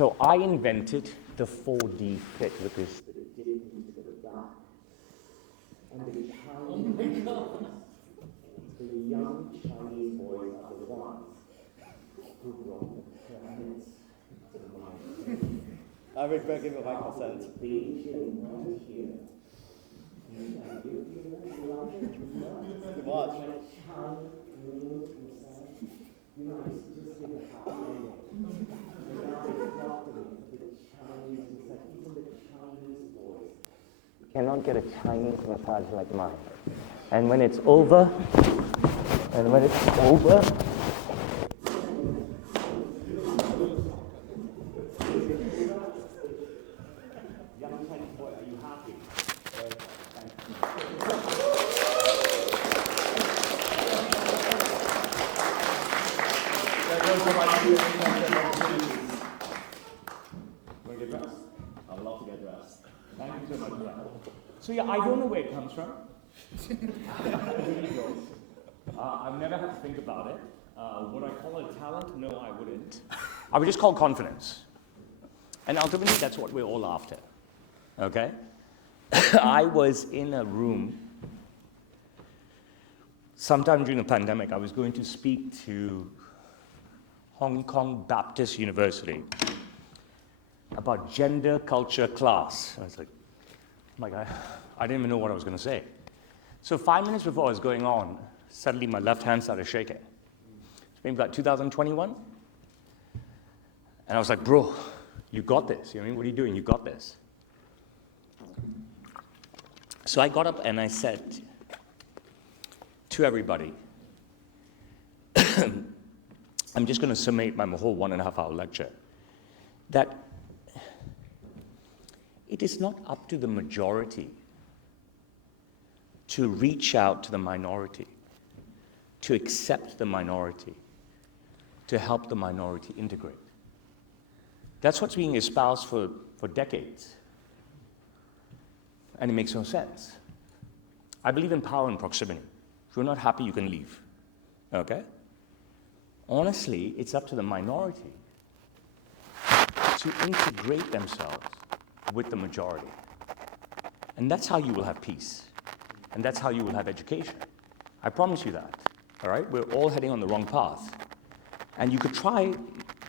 So I invented the 4D fit because and the young Chinese boys are the ones who brought the planets to mind. I regret giving my consent. Beijing right here. Too much. Cannot get a Chinese massage like mine. And when it's over, young Chinese boy, are you happy? Want to get dressed? I would love to get dressed. Thank you so much for that. So yeah, I don't know where it comes from. I've never had to think about it. Would I call it talent? No, I wouldn't. I would just call confidence. And ultimately, that's what we're all after. Okay? I was in a room sometime during the pandemic. I was going to speak to Hong Kong Baptist University about gender, culture, class. I was like, oh my God, I didn't even know what I was going to say. So 5 minutes before I was going on, suddenly my left hand started shaking. It's maybe like 2021. And I was like, bro, you got this. You know what I mean? What are you doing? You got this. So I got up and I said to everybody, I'm just going to summate my whole 1.5 hour lecture, that it is not up to the majority to reach out to the minority, to accept the minority, to help the minority integrate. That's what's being espoused for decades. And it makes no sense. I believe in power and proximity. If you're not happy, you can leave. Okay? Honestly, it's up to the minority to integrate themselves with the majority. And that's how you will have peace. And that's how you will have education. I promise you that. All right? We're all heading on the wrong path. And you could try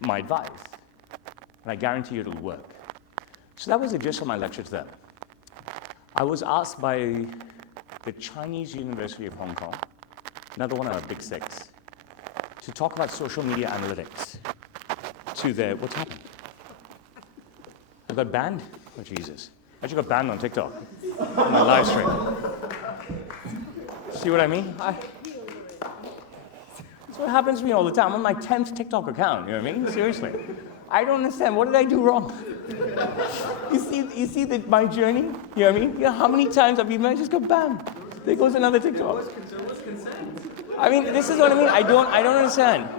my advice, and I guarantee you it'll work. So that was the gist of my lecture to them. I was asked by the Chinese University of Hong Kong, another one of our big six, to talk about social media analytics to their, what's happened? I got banned? Oh, Jesus. I actually got banned on TikTok, on my live stream. See what I mean? That's what happens to me all the time. I'm on my 10th TikTok account, you know what I mean? Seriously. I don't understand. What did I do wrong? You see my journey? You know what I mean? How many times have I just got banned? There goes another TikTok. What's consent? I mean, this is what I mean. I don't understand.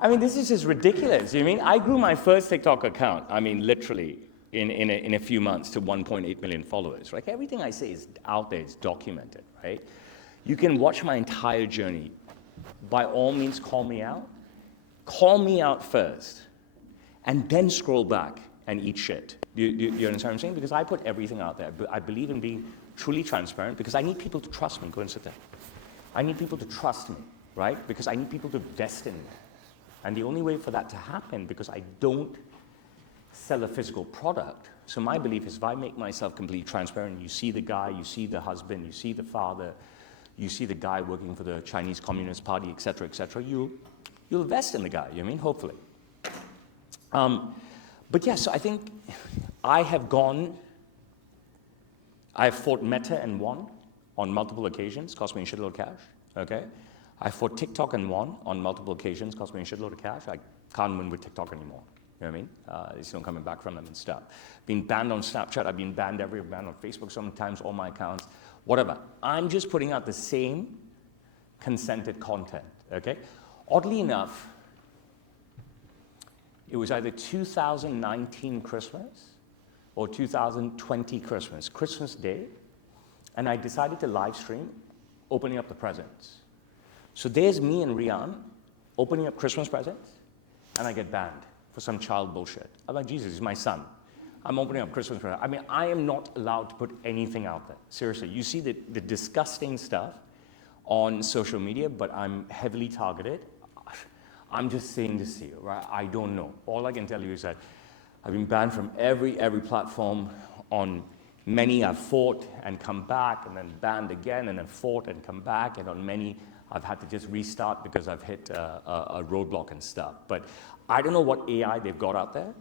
I mean, this is just ridiculous. You know what I mean? I grew my first TikTok account, I mean, literally, in a few months to 1.8 million followers. Like, everything I say is out there, it's documented, right? You can watch my entire journey. By all means, call me out. Call me out first, and then scroll back and eat shit. Do you understand what I'm saying? Because I put everything out there. I believe in being truly transparent because I need people to trust me. Go and sit there. I need people to trust me, right? Because I need people to invest in me. And the only way for that to happen, because I don't sell a physical product, so my belief is if I make myself completely transparent, you see the guy, you see the husband, you see the father, you see the guy working for the Chinese Communist Party, et cetera, you'll invest in the guy, you know what I mean? Hopefully. But yes, I think I have fought Meta and won on multiple occasions, cost me a shitload of cash, okay? I fought TikTok and won on multiple occasions, cost me a shitload of cash. I can't win with TikTok anymore, you know what I mean? There's no coming back from them and stuff. Been banned on Snapchat, I've been banned banned on Facebook sometimes, all my accounts, whatever. I'm just putting out the same consented content, okay? Oddly enough, it was either 2019 Christmas or 2020 Christmas Day, and I decided to live stream opening up the presents. So there's me and Rian opening up Christmas presents, and I get banned for some child bullshit. I'm like, Jesus, he's my son. I'm opening up Christmas presents. I mean, I am not allowed to put anything out there. Seriously, you see the disgusting stuff on social media, but I'm heavily targeted. I'm just saying this to you, right? I don't know. All I can tell you is that I've been banned from every platform. On many I've fought and come back, and then banned again, and then fought and come back, and on many I've had to just restart because I've hit a roadblock and stuff. But I don't know what AI they've got out there,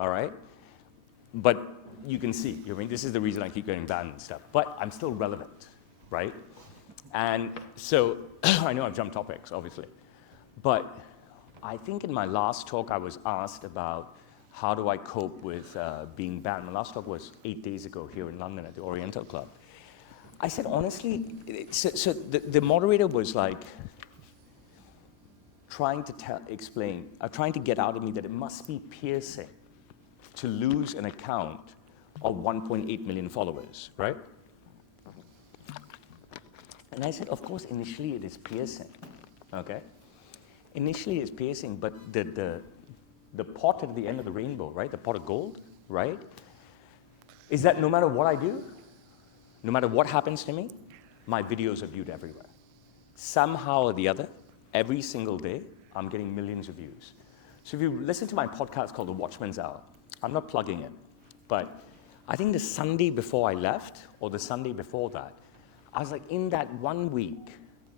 all right? But you can see, I mean, this is the reason I keep getting banned and stuff. But I'm still relevant, right? And so, I know I've jumped topics, obviously. But I think in my last talk I was asked about how do I cope with being banned. My last talk was 8 days ago here in London at the Oriental Club. I said, honestly, so the moderator was like trying to trying to get out of me that it must be piercing to lose an account of 1.8 million followers, right? And I said, of course, initially it is piercing, okay? Initially it's piercing, but the pot at the end of the rainbow, right? The pot of gold, right? Is that no matter what I do, no matter what happens to me, my videos are viewed everywhere. Somehow or the other, every single day, I'm getting millions of views. So if you listen to my podcast called The Watchman's Hour, I'm not plugging it, but I think the Sunday before I left, or the Sunday before that, I was like, in that 1 week,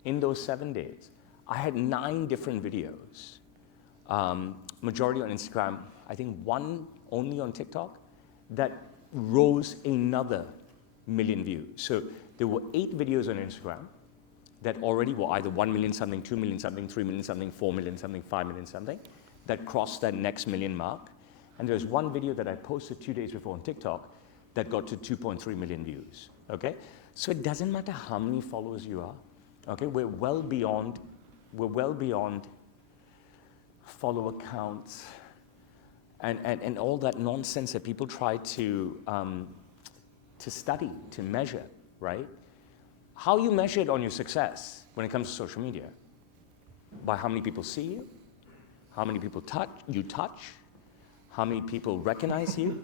in those 7 days, I had 9 different videos. Majority on Instagram, I think 1 only on TikTok, that rose another 1 million views. So there were 8 videos on Instagram that already were either 1 million something, 2 million something, 3 million something, 4 million something, 5 million something, that crossed that next million mark. And there's 1 video that I posted 2 days before on TikTok that got to 2.3 million views, okay? So it doesn't matter how many followers you are, okay? We're well beyond follower counts and all that nonsense that people try to study, to measure, right? How you measured on your success when it comes to social media? By how many people see you, how many people you touch, how many people recognize you,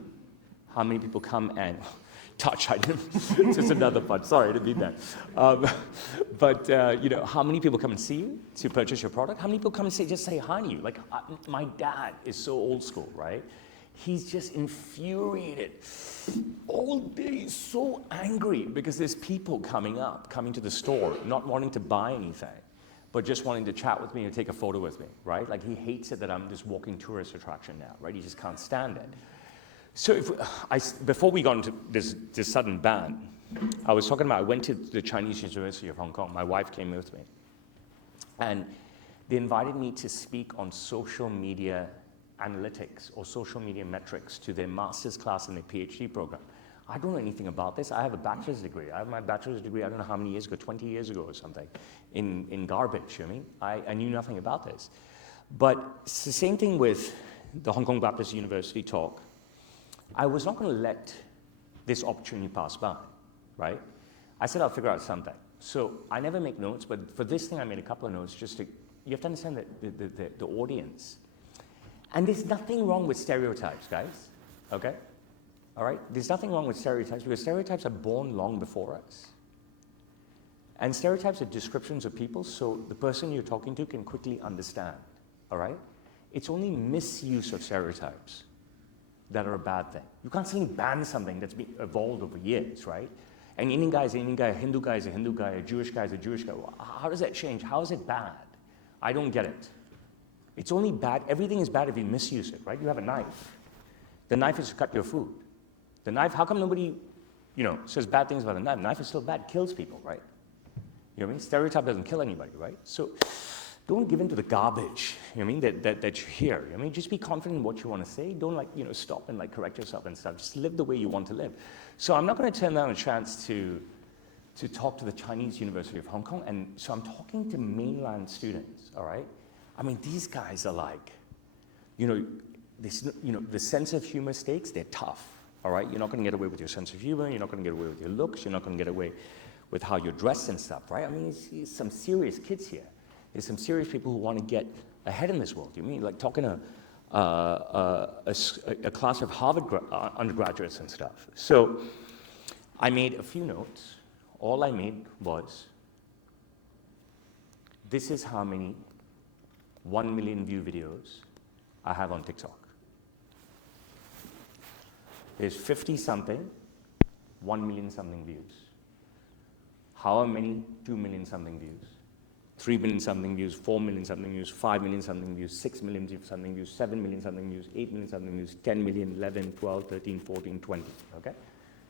how many people come and touch, I didn't, just another part, sorry, I didn't mean that. You know, how many people come and see you to purchase your product? How many people come and just say hi to you? Like, my dad is so old school, right? He's just infuriated all day, so angry because there's people coming to the store, not wanting to buy anything, but just wanting to chat with me or take a photo with me, right? Like, he hates it that I'm this walking tourist attraction now, right? He just can't stand it. So before we got into this sudden ban, I was talking about, I went to the Chinese University of Hong Kong. My wife came with me. And they invited me to speak on social media analytics or social media metrics to their master's class and their PhD program. I don't know anything about this. I have a bachelor's degree. I have my bachelor's degree, I don't know how many years ago, 20 years ago or something, in garbage, I mean. I knew nothing about this. But it's the same thing with the Hong Kong Baptist University talk. I was not going to let this opportunity pass by, right? I said I'll figure out something. So I never make notes, but for this thing I made a couple of notes just to, you have to understand the audience. And there's nothing wrong with stereotypes, guys, okay? All right? There's nothing wrong with stereotypes because stereotypes are born long before us. And stereotypes are descriptions of people so the person you're talking to can quickly understand, all right? It's only misuse of stereotypes that are a bad thing. You can't suddenly ban something that's been evolved over years, right? An Indian guy is an Indian guy, a Hindu guy is a Hindu guy, a Jewish guy is a Jewish guy. How does that change? How is it bad? I don't get it. It's only bad, everything is bad if you misuse it, right? You have a knife. The knife is to cut your food. The knife, how come nobody, says bad things about the knife? The knife is still bad, kills people, right? You know what I mean? Stereotype doesn't kill anybody, right? So don't give in to the garbage, that you hear. Just be confident in what you want to say. Don't stop and correct yourself and stuff. Just live the way you want to live. So I'm not going to turn down a chance to talk to the Chinese University of Hong Kong. And so I'm talking to mainland students, all right? These guys are like, the sense of humor stakes, they're tough, all right? You're not going to get away with your sense of humor. You're not going to get away with your looks. You're not going to get away with how you're dressed and stuff, right? It's some serious kids here. There's some serious people who want to get ahead in this world. Talking to a class of Harvard undergraduates and stuff. So I made a few notes. All I made was, this is how many 1 million view videos I have on TikTok. There's 50 something, 1 million something views. How many 2 million something views? 3 million something views, 4 million something views, 5 million something views, 6 million something views, 7 million something views, 8 million something views, 10 million, 11, 12, 13, 14, 20, okay?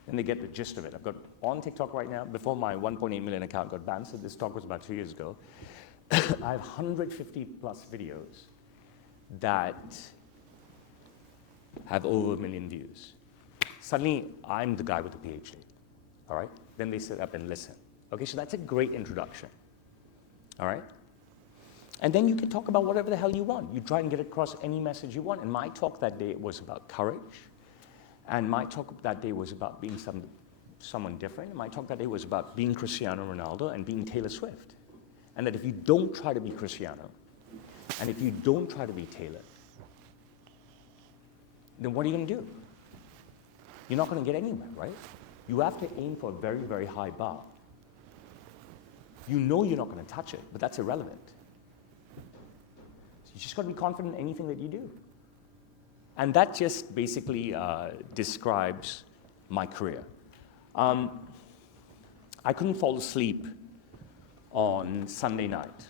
And they get the gist of it. I've got on TikTok right now, before my 1.8 million account got banned, so this talk was about 2 years ago, I have 150 plus videos that have over 1 million views. Suddenly, I'm the guy with the PhD, all right? Then they sit up and listen. Okay, so that's a great introduction, all right? And then you can talk about whatever the hell you want. You try and get across any message you want. And my talk that day was about courage. And my talk that day was about being someone different. And my talk that day was about being Cristiano Ronaldo and being Taylor Swift. And that if you don't try to be Cristiano, and if you don't try to be Taylor, then what are you going to do? You're not going to get anywhere, right? You have to aim for a very, very high bar. You know you're not going to touch it, but that's irrelevant. So you just got to be confident in anything that you do. And that just basically describes my career. I couldn't fall asleep on Sunday night.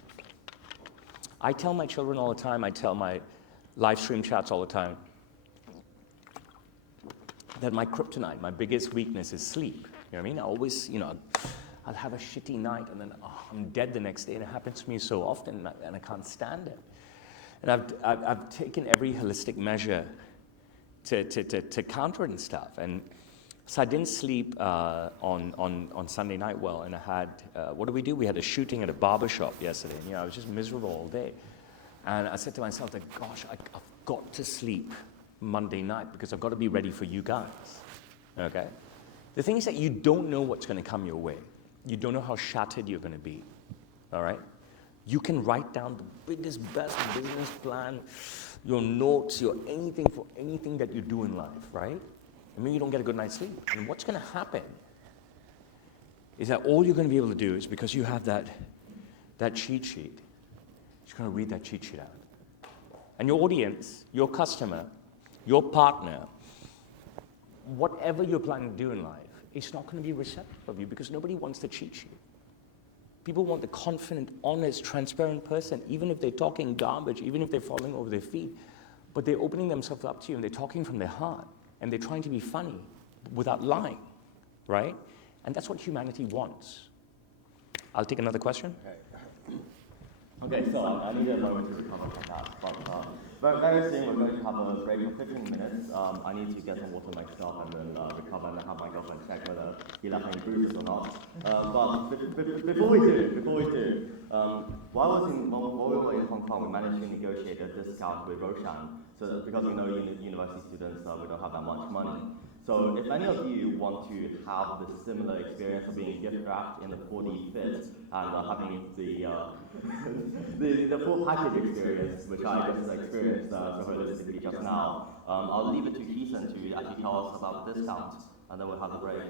I tell my children all the time, I tell my live stream chats all the time, that my kryptonite, my biggest weakness is sleep. You know what I mean? I always, I'll have a shitty night and then I'm dead the next day, and it happens to me so often, and I can't stand it. And I've taken every holistic measure to counter it and stuff. And so I didn't sleep on Sunday night well, and I had, what did we do? We had a shooting at a barber shop yesterday, and I was just miserable all day. And I said to myself, like, gosh, I've got to sleep Monday night because I've got to be ready for you guys, okay? The thing is that you don't know what's going to come your way. You don't know how shattered you're going to be, all right? You can write down the biggest, best business plan, your notes, your anything for anything that you do in life, right? I mean, you don't get a good night's sleep. And what's going to happen is that all you're going to be able to do is, because you have that cheat sheet, you're going to read that cheat sheet out. And your audience, your customer, your partner, whatever you're planning to do in life, it's not going to be receptive of you because nobody wants the cheat sheet. People want the confident, honest, transparent person, even if they're talking garbage, even if they're falling over their feet, but they're opening themselves up to you and they're talking from their heart and they're trying to be funny without lying, right? And that's what humanity wants. I'll take another question. Okay, so I need a moment to recover from that, but very soon we're going to have a break of 15 minutes. I need to get some water myself and then recover and have my girlfriend check whether he left any bruises or not. But before we do, while we were in Hong Kong, we managed to negotiate a discount with Roshan, so that because we know university students, we don't have that much money. So if any of you want to have the similar experience of being gift wrapped in the 4D fit and having the full package experience, which I just experienced so holistically just now, I'll leave it to Keeson to actually tell us about the discount, and then we'll have a break.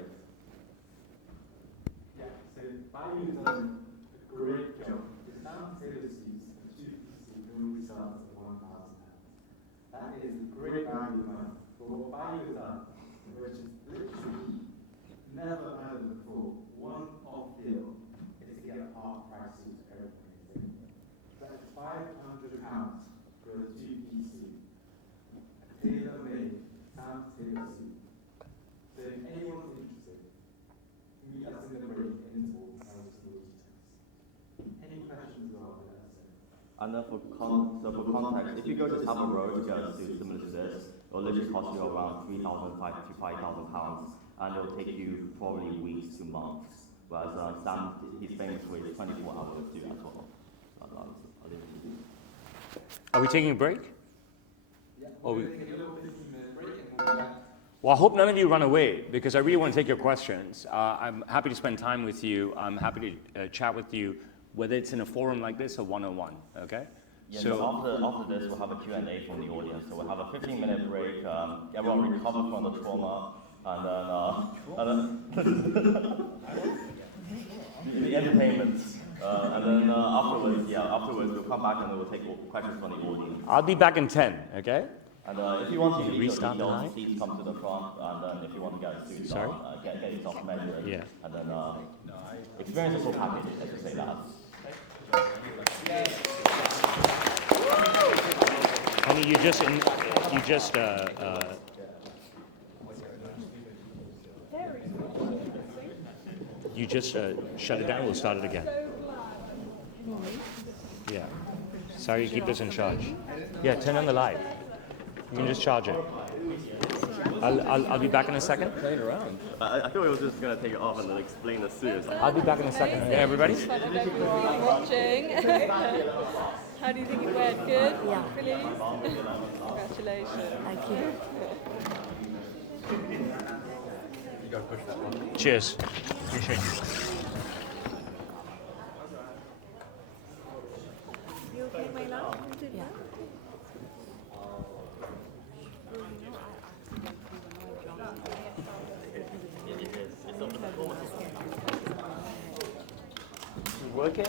Yeah, so Baidu has done a great job. Discount Taylor seats and 2 pieces normally starts at £1,000. That is a great value money for what Baidu has done, which is literally never heard of before. One-off deal is to get a half-price suit for everybody. That's £500 for a 2-piece suit. A tailor-made Sam Taylor suit. So if anyone's interested, meet us in the break interval and I'll just go details. Any questions about that? And then for context, if you go to Savile Row to get a suit similar to this, it'll literally cost you around £3,500 to £5,000, and it'll take you probably weeks to months. Whereas Sam, he's famous for his 24-hour suit as well. I'll leave it to you. Are we taking a break? Yeah, Or we're going to take a little 15-minute break and we'll be back. Well, I hope none of you run away because I really want to take your questions. I'm happy to spend time with you. I'm happy to chat with you, whether it's in a forum like this or one-on-one, okay? Yeah, So- so after this, we'll have a Q&A from the audience. So we'll have a 15-minute break. Everyone recover from the trauma, and then the entertainment. And then afterwards we'll come back and we'll take questions from the audience. I'll be back in 10, okay? And if you want to leave Restart the your line? seats, come to the front. And then if you want to get a suit Sorry? on, get yourself measured. Yeah. And then experience the full package, let's just say that. Honey, you just shut it down. We'll start it again. Yeah. Sorry, you keep this in charge. Yeah, turn on the light. You can just charge it. I'll be back in a second. I thought we were just going to take it off and then explain the suit. I'll be back in a second. Okay, everybody? Fun of everyone watching. How do you think it went? Good? Yeah. Pleased? Congratulations. Thank you. Cheers. Appreciate you. You okay, my love? Yeah. Working?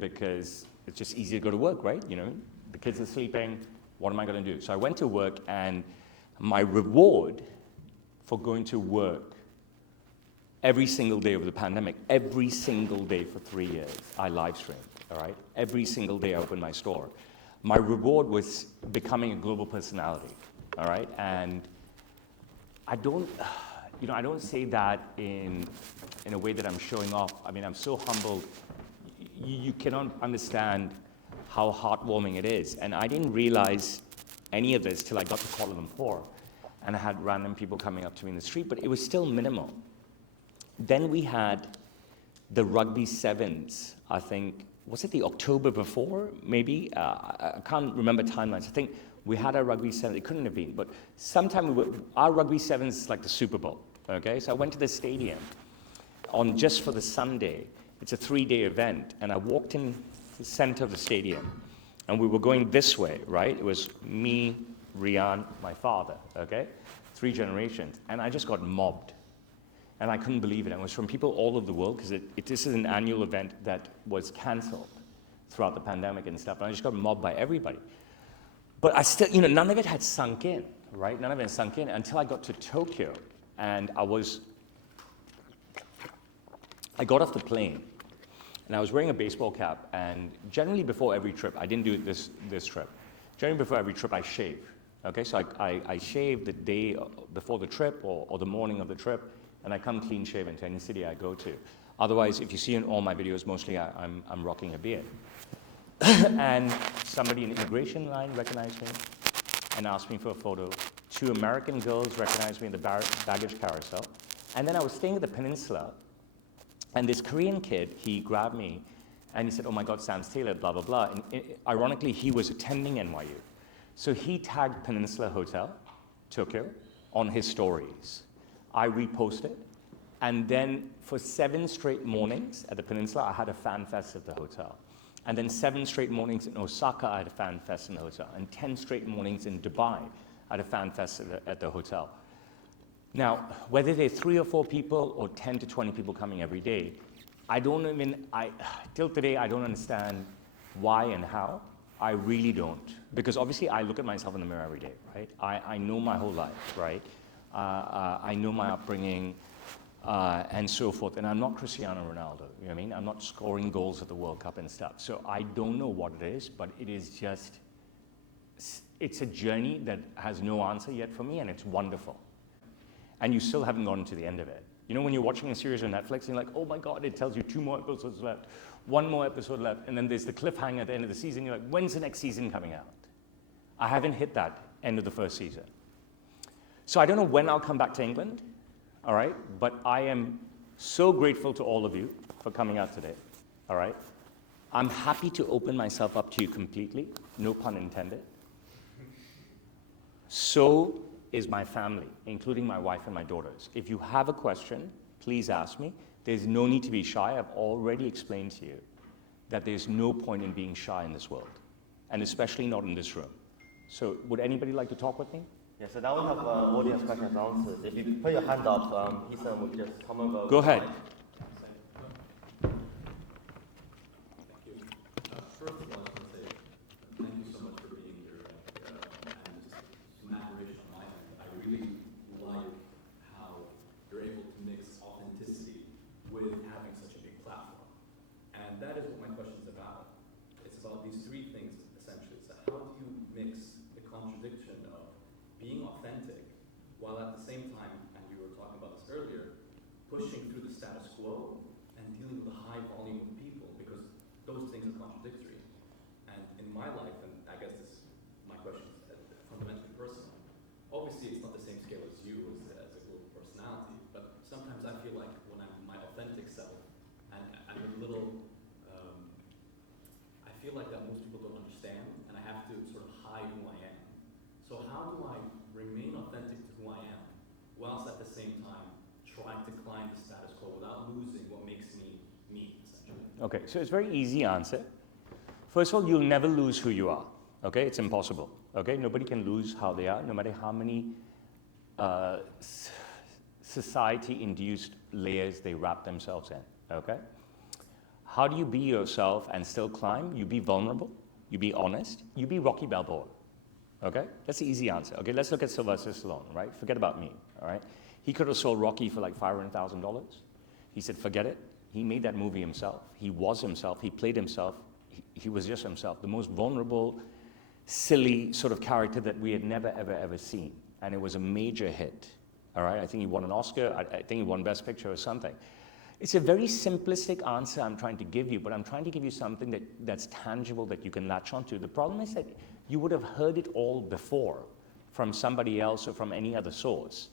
Because it's just easy to go to work, right? You know, the kids are sleeping. What am I going to do? So I went to work, and my reward for going to work every single day over the pandemic, every single day for 3 years, I live streamed. All right, every single day I opened my store. My reward was becoming a global personality. All right, and I don't, I don't say that in a way that I'm showing off. I mean, I'm so humbled. You cannot understand how heartwarming it is. And I didn't realize any of this till I got to Kuala Lumpur. And I had random people coming up to me in the street, but it was still minimal. Then we had the rugby sevens, I think, was it the October before, maybe? I can't remember timelines. I think we had our rugby sevens, it couldn't have been, but sometime our rugby sevens is like the Super Bowl, okay? So I went to the stadium just for the Sunday. It's a 3-day event, and I walked in the center of the stadium, and we were going this way, right? It was me, Rian, my father, okay? 3 generations, and I just got mobbed, and I couldn't believe it. And it was from people all over the world, because this is an annual event that was canceled throughout the pandemic and stuff, and I just got mobbed by everybody. But I still, none of it had sunk in, right? None of it had sunk in until I got to Tokyo, and I got off the plane, and I was wearing a baseball cap, and generally before every trip, I didn't do it this trip, generally before every trip I shave, okay? So I shave the day before the trip or the morning of the trip, and I come clean shaven to any city I go to. Otherwise, if you see in all my videos, mostly I'm rocking a beard. And somebody in the immigration line recognized me and asked me for a photo. 2 American girls recognized me in the baggage carousel. And then I was staying at the Peninsula, and this Korean kid, he grabbed me, and he said, "Oh my God, Sam Taylor, blah, blah, blah." And ironically, he was attending NYU. So he tagged Peninsula Hotel, Tokyo, on his stories. I reposted, and then for 7 straight mornings at the Peninsula, I had a fan fest at the hotel. And then 7 straight mornings in Osaka, I had a fan fest in the hotel. And 10 straight mornings in Dubai, I had a fan fest at the hotel. Now, whether they're 3 or 4 people or 10 to 20 people coming every day, till today, I don't understand why and how. I really don't. Because obviously, I look at myself in the mirror every day, right? I know my whole life, right? I know my upbringing and so forth. And I'm not Cristiano Ronaldo, you know what I mean? I'm not scoring goals at the World Cup and stuff. So I don't know what it is, but it is just, it's a journey that has no answer yet for me, and it's wonderful. And you still haven't gotten to the end of it. You know, when you're watching a series on Netflix, you're like, oh my God, it tells you 2 more episodes left, 1 more episode left, and then there's the cliffhanger at the end of the season. You're like, when's the next season coming out? I haven't hit that end of the first season. So I don't know when I'll come back to England, all right? But I am so grateful to all of you for coming out today, all right? I'm happy to open myself up to you completely, no pun intended. So is my family, including my wife and my daughters. If you have a question, please ask me. There's no need to be shy. I've already explained to you that there's no point in being shy in this world, and especially not in this room. So would anybody like to talk with me? Yes, so now we have audience questions and answers. If you put your hand up, Ethan will just come over. Go ahead. First of all, I just want to say thank you so much for being here, and just some admiration on my end. I really like how you're able to mix authenticity with having such a big platform. And that is what my question is about. It's about these three things, essentially. So how do you mix the contradiction of being authentic while at the same time, and we were talking about this earlier, pushing through the status quo and dealing with a high volume of people, because those things are contradictory. And in my life, and I guess this, my question is fundamentally personal, obviously it's not the same scale as you as a global personality, but sometimes I feel like when I'm my authentic self, and I'm a little, I feel like that most people don't understand, and I have to sort of hide who I am. So how do I remain authentic to who I am, whilst at the same time trying to climb the status quo without losing what makes me me, essentially? Okay, so it's a very easy answer. First of all, you'll never lose who you are, okay? It's impossible, okay? Nobody can lose how they are, no matter how many society-induced layers they wrap themselves in, okay? How do you be yourself and still climb? You be vulnerable, you be honest, you be Rocky Balboa, okay? That's the easy answer, okay? Let's look at Sylvester Stallone, right? Forget about me, all right? He could have sold Rocky for like $500,000. He said, forget it. He made that movie himself. He was himself. He played himself. He was just himself. The most vulnerable, silly sort of character that we had never, ever, ever seen. And it was a major hit. All right? I think he won an Oscar. I think he won Best Picture or something. It's a very simplistic answer I'm trying to give you, but I'm trying to give you something that's tangible that you can latch onto. The problem is that you would have heard it all before from somebody else or from any other source.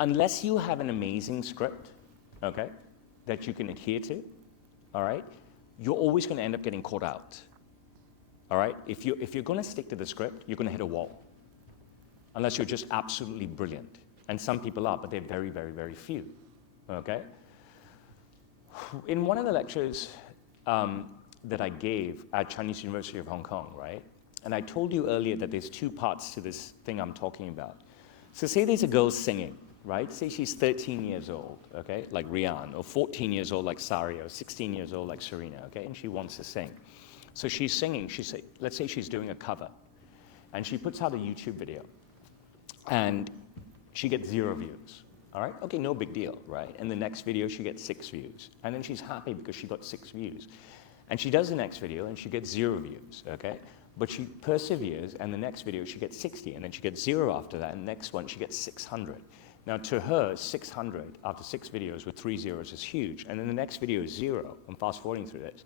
Unless you have an amazing script, okay, that you can adhere to, all right, you're always going to end up getting caught out, all right? If you're going to stick to the script, you're going to hit a wall, unless you're just absolutely brilliant. And some people are, but they're very, very, very few, okay? In one of the lectures that I gave at Chinese University of Hong Kong, right, and I told you earlier that there's two parts to this thing I'm talking about. So say there's a girl singing, right? Say she's 13 years old, okay, like Rian, or 14 years old like Sari, or 16 years old like Serena, okay, and she wants to sing. So she's singing, let's say she's doing a cover, and she puts out a YouTube video, and she gets 0 views, all right? Okay, no big deal, right? And the next video, she gets 6 views, and then she's happy because she got 6 views. And she does the next video, and she gets 0 views, okay? But she perseveres, and the next video she gets 60, and then she gets 0 after that, and the next one she gets 600. Now to her, 600 after 6 videos with 3 zeros is huge, and then the next video is 0. I'm fast forwarding through this.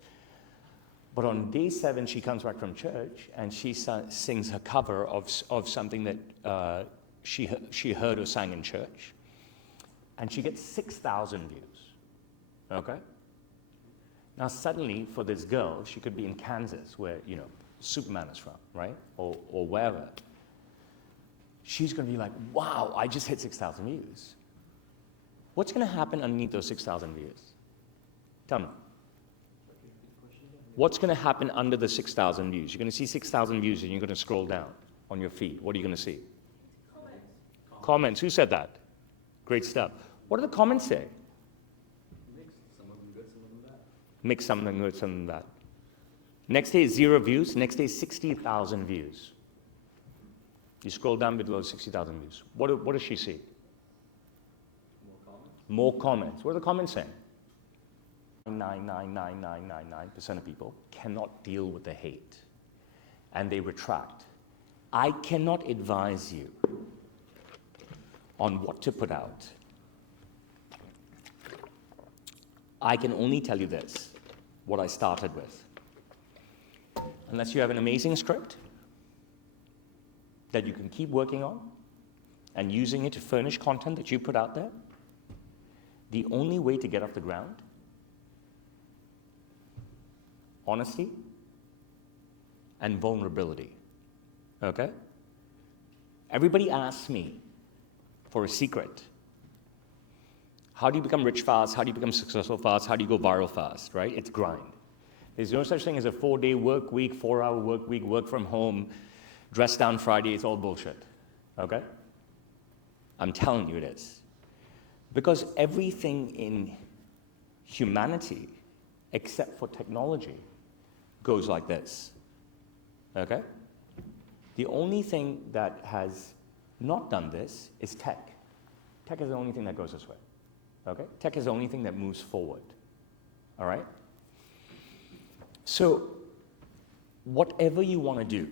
But on day 7, she comes back from church, and she sings her cover of something that she heard or sang in church, and she gets 6,000 views, okay? Now suddenly, for this girl, she could be in Kansas, where, you know, Superman is from, right? Or wherever. She's going to be like, wow, I just hit 6,000 views. What's going to happen underneath those 6,000 views? Tell me. What's going to happen under the 6,000 views? You're going to see 6,000 views and you're going to scroll down on your feed. What are you going to see? Comments. Comments. Who said that? Great stuff. What do the comments say? Some of them good, some of them bad. Mix something good, something bad. Next day is 0 views. Next day is 60,000 views. You scroll down below 60,000 views. What does she see? More comments. More comments. What are the comments saying? 9999999% of people cannot deal with the hate, and they retract. I cannot advise you on what to put out. I can only tell you this, what I started with. Unless you have an amazing script, that you can keep working on and using it to furnish content that you put out there, the only way to get off the ground, honesty and vulnerability. Okay? Everybody asks me for a secret. How do you become rich fast? How do you become successful fast? How do you go viral fast, right? It's grind. There's no such thing as a 4-day work week, 4-hour work week, work from home, dress down Friday. It's all bullshit. Okay? I'm telling you it is. Because everything in humanity, except for technology, goes like this. Okay? The only thing that has not done this is tech. Tech is the only thing that goes this way. Okay? Tech is the only thing that moves forward. All right? So, whatever you want to do,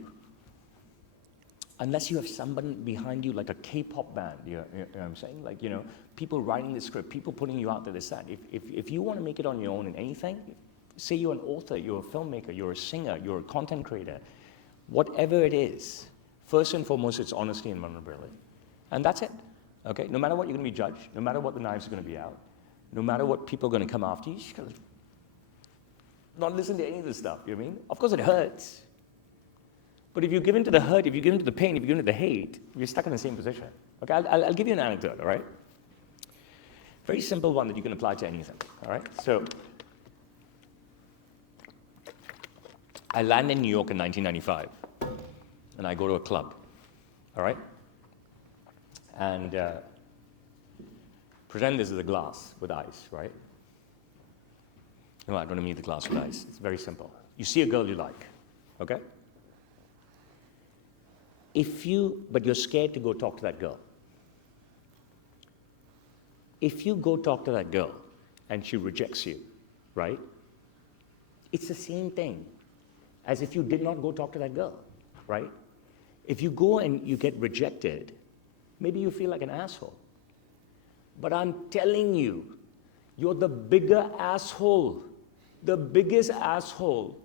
unless you have someone behind you like a K-pop band, you know what I'm saying? Like, you know, people writing the script, people putting you out there, this, that. If you want to make it on your own in anything, say you're an author, you're a filmmaker, you're a singer, you're a content creator, whatever it is, first and foremost, it's honesty and vulnerability. And that's it. Okay? No matter what you're going to be judged, no matter what the knives are going to be out, no matter what people are going to come after you, just gotta not listen to any of this stuff, you know what I mean? Of course it hurts. But if you give in to the hurt, if you give in to the pain, if you give in to the hate, you're stuck in the same position. Okay, I'll give you an anecdote, all right? Very simple one that you can apply to anything, all right? So, I land in New York in 1995, and I go to a club, all right? And pretend this is a glass with ice, right? No, I don't mean the glass with ice. It's very simple. You see a girl you like, okay? But you're scared to go talk to that girl. If you go talk to that girl and she rejects you, right? It's the same thing as if you did not go talk to that girl, right? If you go and you get rejected, maybe you feel like an asshole. But I'm telling you, you're the bigger asshole, the biggest asshole,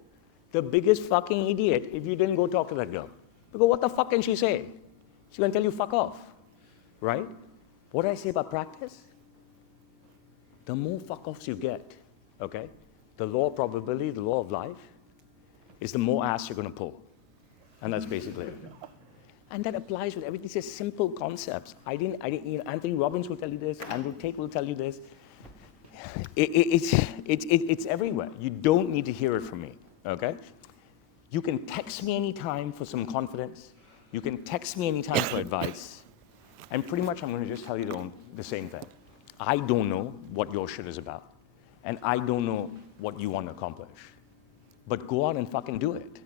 the biggest fucking idiot if you didn't go talk to that girl. Because what the fuck can she say? She's going to tell you, fuck off, right? What did I say about practice? The more fuck-offs you get, okay, the law of probability, the law of life, is the more ass you're going to pull. And that's basically it. And that applies with everything. It's just simple concepts. Anthony Robbins will tell you this, Andrew Tate will tell you this. It's everywhere. You don't need to hear it from me, okay? You can text me anytime for some confidence. You can text me anytime for advice. And pretty much I'm going to just tell you the same thing. I don't know what your shit is about. And I don't know what you want to accomplish. But go out and fucking do it.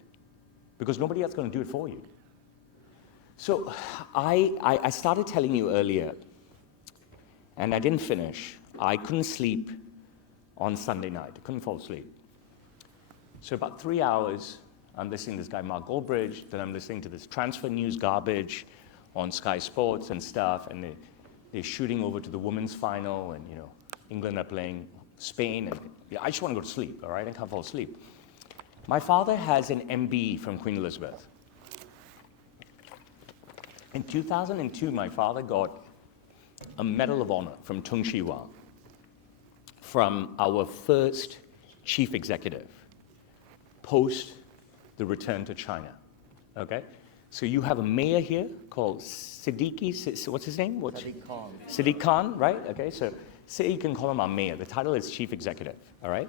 Because nobody else is going to do it for you. So I started telling you earlier, and I didn't finish. I couldn't sleep on Sunday night. I couldn't fall asleep. So about 3 hours, I'm listening to this guy, Mark Goldbridge, then I'm listening to this transfer news garbage on Sky Sports and stuff, and they're shooting over to the women's final, and, you know, England are playing Spain, and I just want to go to sleep, all right? I can't fall asleep. My father has an MBE from Queen Elizabeth. In 2002, my father got a Medal of Honor from Tung Chee Hwa, from our first chief executive, post the return to China, okay? So you have a mayor here called Siddiqui, what's his name? Sadiq Khan. Sadiq Khan, right? Okay, so say you can call him our mayor. The title is chief executive, all right?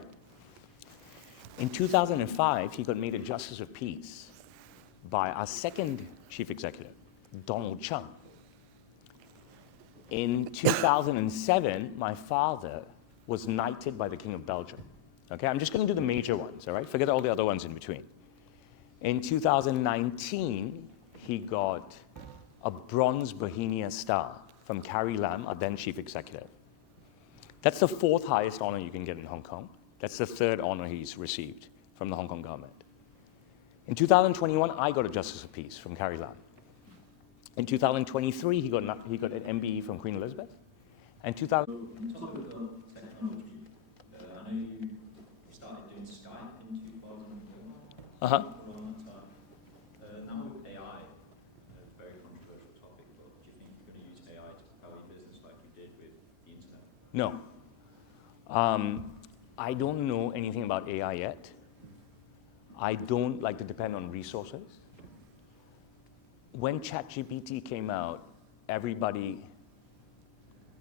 In 2005, he got made a Justice of Peace by our second chief executive, Donald Tsang. In 2007, my father was knighted by the King of Belgium. Okay, I'm just going to do the major ones, all right? Forget all the other ones in between. In 2019, he got a Bronze Bohemia Star from Carrie Lam, our then chief executive. That's the 4th highest honor you can get in Hong Kong. That's the 3rd honor he's received from the Hong Kong government. In 2021, I got a Justice of Peace from Carrie Lam. In 2023, he got an MBE from Queen Elizabeth. And 2000. So, when you talk about technology, I know you started doing Skype in 2001. Uh-huh. Around that time. Now with AI, very No. I don't know anything about AI yet. I don't like to depend on resources. When ChatGPT came out, everybody,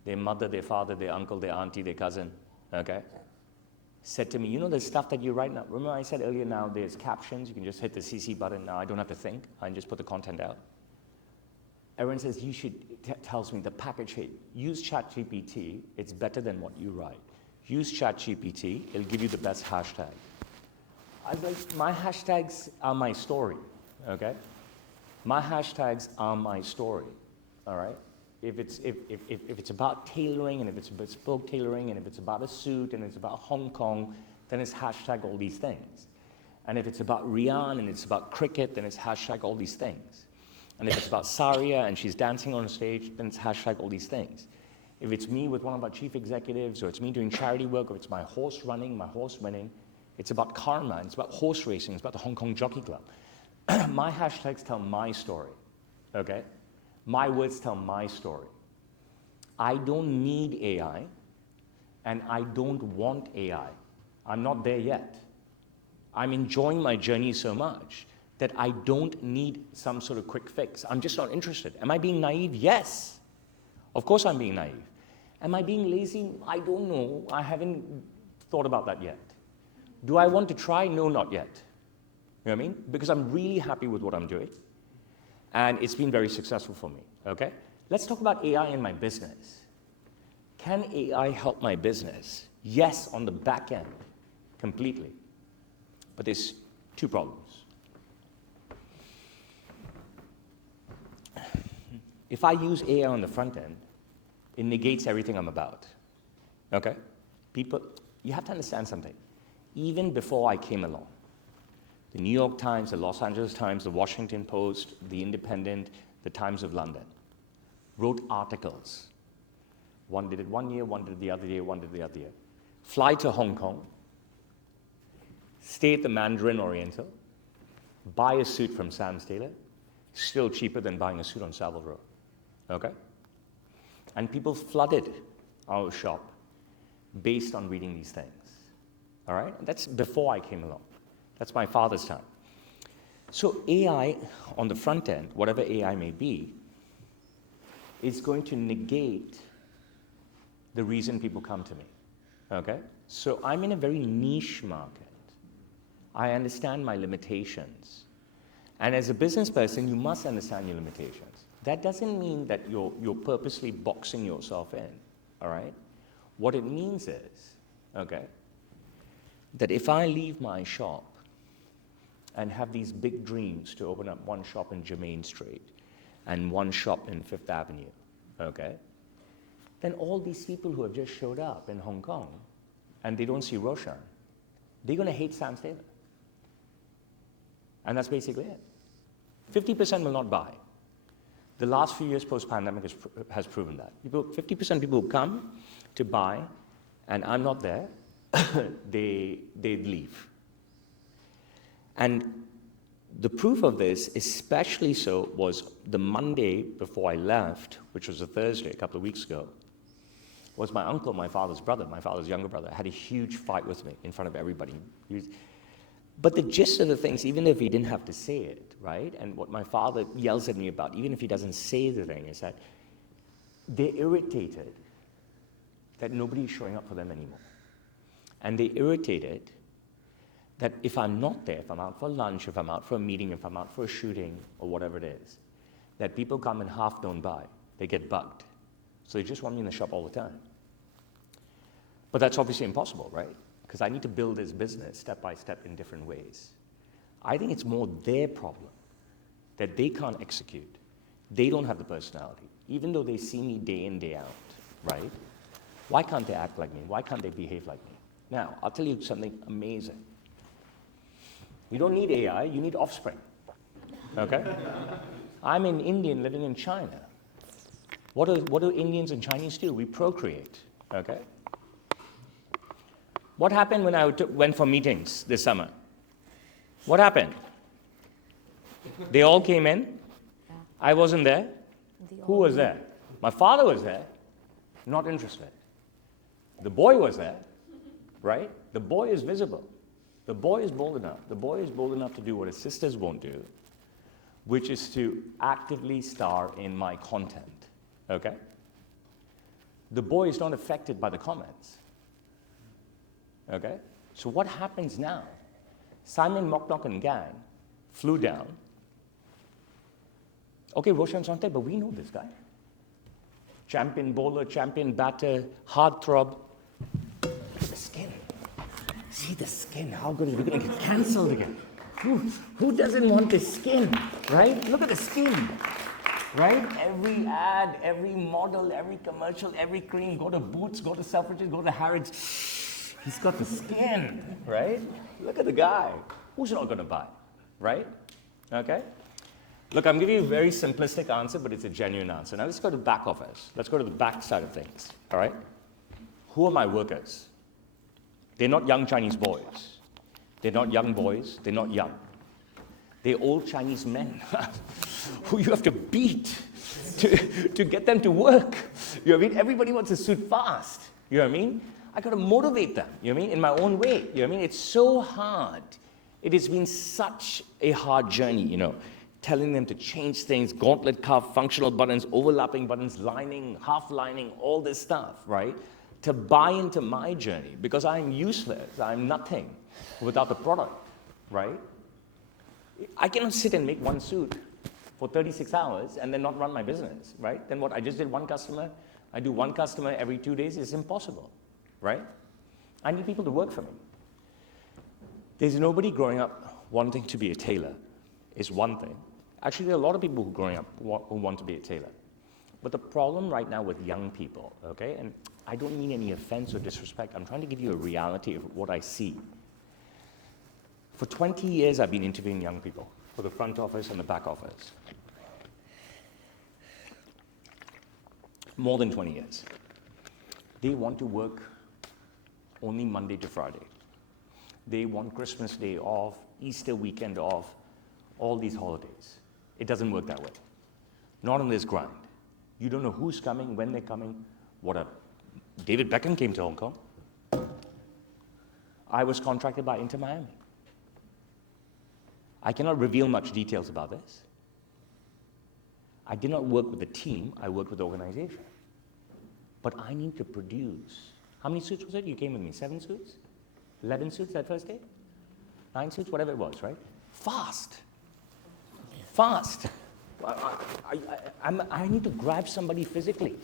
their mother, their father, their uncle, their auntie, their cousin, okay, said to me, you know the stuff that you write now, remember I said earlier now there's captions, you can just hit the CC button now, I don't have to think, I can just put the content out. Everyone says you should, tells me the package, hey, use ChatGPT, it's better than what you write. Use ChatGPT, it'll give you the best hashtag. I was like, my hashtags are my story, okay? My hashtags are my story, all right? If it's about tailoring, and if it's bespoke tailoring, and if it's about a suit, and it's about Hong Kong, then it's hashtag all these things. And if it's about Rian, and it's about cricket, then it's hashtag all these things. And if it's about Saria, and she's dancing on stage, then it's hashtag all these things. If it's me with one of our chief executives, or it's me doing charity work, or it's my horse running, my horse winning, it's about karma, and it's about horse racing, it's about the Hong Kong Jockey Club. My hashtags tell my story, okay? My words tell my story. I don't need AI, and I don't want AI. I'm not there yet. I'm enjoying my journey so much that I don't need some sort of quick fix. I'm just not interested. Am I being naive? Yes. Of course I'm being naive. Am I being lazy? I don't know. I haven't thought about that yet. Do I want to try? No, not yet. You know what I mean? Because I'm really happy with what I'm doing. And it's been very successful for me, okay? Let's talk about AI in my business. Can AI help my business? Yes, on the back end, completely. But there's two problems. If I use AI on the front end, it negates everything I'm about, okay? People, you have to understand something. Even before I came along, the New York Times, the Los Angeles Times, the Washington Post, the Independent, the Times of London wrote articles. One did it one year, one did it the other year, one did it the other year. Fly to Hong Kong, stay at the Mandarin Oriental, buy a suit from Sam's Tailor, still cheaper than buying a suit on Savile Row, okay? And people flooded our shop based on reading these things, all right? That's before I came along. That's my father's time. So AI on the front end, whatever AI may be, is going to negate the reason people come to me, okay? So I'm in a very niche market. I understand my limitations. And as a business person, you must understand your limitations. That doesn't mean that you're purposely boxing yourself in, all right? What it means is, okay, that if I leave my shop and have these big dreams to open up one shop in Jermaine Street and one shop in Fifth Avenue, okay, then all these people who have just showed up in Hong Kong and they don't see Roshan, they're going to hate Sam Taylor. And that's basically it. 50% will not buy. The last few years post-pandemic has proven that. 50% of people who come to buy, and I'm not there, they leave. And the proof of this, especially so, was the Monday before I left, which was a Thursday a couple of weeks ago, was my uncle, my father's brother, my father's younger brother, had a huge fight with me in front of everybody. But the gist of the things, even if he didn't have to say it, right, and what my father yells at me about, even if he doesn't say the thing, is that they're irritated that nobody's showing up for them anymore. And they're irritated that if I'm not there, if I'm out for lunch, if I'm out for a meeting, if I'm out for a shooting, or whatever it is, that people come and half don't buy. They get bugged. So they just want me in the shop all the time. But that's obviously impossible, right? Because I need to build this business step by step in different ways. I think it's more their problem that they can't execute. They don't have the personality. Even though they see me day in, day out, right? Why can't they act like me? Why can't they behave like me? Now, I'll tell you something amazing. You don't need AI, you need offspring, okay? I'm an Indian living in China. What do Indians and Chinese do? We procreate, okay? What happened when I went for meetings this summer? What happened? They all came in. I wasn't there. Who was there? My father was there. Not interested. The boy was there, right? The boy is visible. The boy is bold enough. The boy is bold enough to do what his sisters won't do, which is to actively star in my content, okay? The boy is not affected by the comments, okay? So what happens now? Simon Mocknock and gang flew down. Okay, Roshan's on tape, but we know this guy. Champion bowler, champion batter, heartthrob. Look at the skin. See the skin, how good is it? We're going to get cancelled again. Who doesn't want the skin, right? Look at the skin, right? Every ad, every model, every commercial, every cream, go to Boots, go to Selfridges, go to Harrods. He's got the skin, right? Look at the guy. Who's not going to buy, right? Okay? Look, I'm giving you a very simplistic answer, but it's a genuine answer. Now let's go to the back office. Let's go to the back side of things, all right? Who are my workers? They're not young Chinese boys. They're not young boys. They're not young. They're old Chinese men who you have to beat to get them to work. You know what I mean? Everybody wants a suit fast. You know what I mean? I got to motivate them, you know what I mean, in my own way. You know what I mean? It's so hard. It has been such a hard journey, you know, telling them to change things, gauntlet cuff, functional buttons, overlapping buttons, lining, half lining, all this stuff, right? To buy into my journey, because I'm useless, I'm nothing without the product, right? I cannot sit and make one suit for 36 hours and then not run my business, right? Then what, I just did one customer, I do one customer every 2 days, it's impossible, right? I need people to work for me. There's nobody growing up wanting to be a tailor, is one thing. Actually, there are a lot of people who growing up who want to be a tailor. But the problem right now with young people, okay, and I don't mean any offense or disrespect, I'm trying to give you a reality of what I see. For 20 years, I've been interviewing young people for the front office and the back office. More than 20 years. They want to work only Monday to Friday. They want Christmas Day off, Easter weekend off, all these holidays. It doesn't work that way. Not on this grind. You don't know who's coming, when they're coming, whatever. David Beckham came to Hong Kong. I was contracted by Inter Miami. I cannot reveal much details about this. I did not work with the team, I worked with the organization. But I need to produce. How many suits was it? You came with me, 7 suits? 11 suits that first day? 9 suits, whatever it was, right? Fast. Fast. I need to grab somebody physically.